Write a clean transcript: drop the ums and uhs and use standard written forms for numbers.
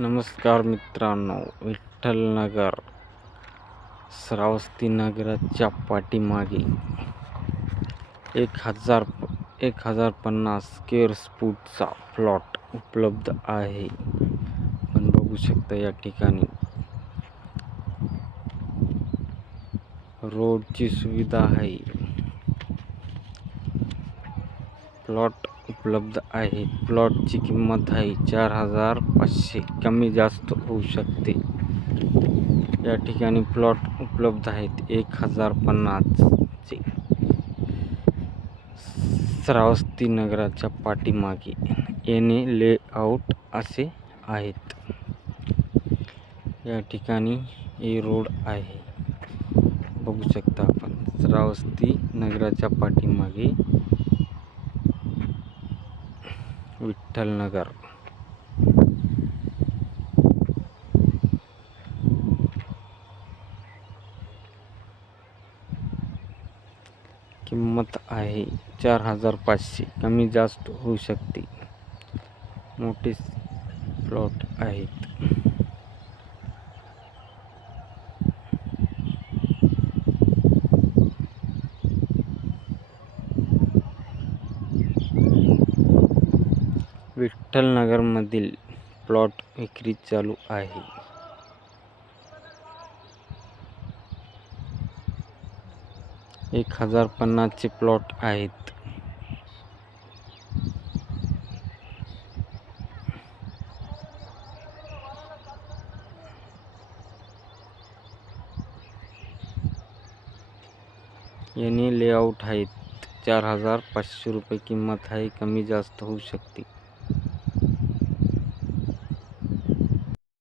नमस्कार मित्रांनो, विठ्ठलनगर श्रावस्ती नगराच्या पाठीमागे 1050 स्क्वेअर फूटचा प्लॉट उपलब्ध आहे. आपण बघू शकता या ठिकाणी रोडची सुविधा आहे. प्लॉट उपलब्ध आहे. प्लॉटची किंमत आहे 4,500, कमी जास्त होऊ शकते. या ठिकाणी प्लॉट उपलब्ध आहेत 1050 चे. श्रावस्ती नगराच्या पाठीमागे येणे लेआउट असे आहेत. या ठिकाणी हे रोड आहे, बघू शकता आपण. श्रावस्ती नगराच्या पाठीमागे विठ्ठलनगर. किंमत आहे 4,500, कमी जास्त होऊ शकते. मोठे प्लॉट आहेत. विठ्ठलनगर मधील प्लॉट विक्री चालू आहे. एक 1050 चे प्लॉट आहेत. याने लेआउट आहेत. 4,500 रुपये किंमत आहे, कमी जास्त होऊ शकते.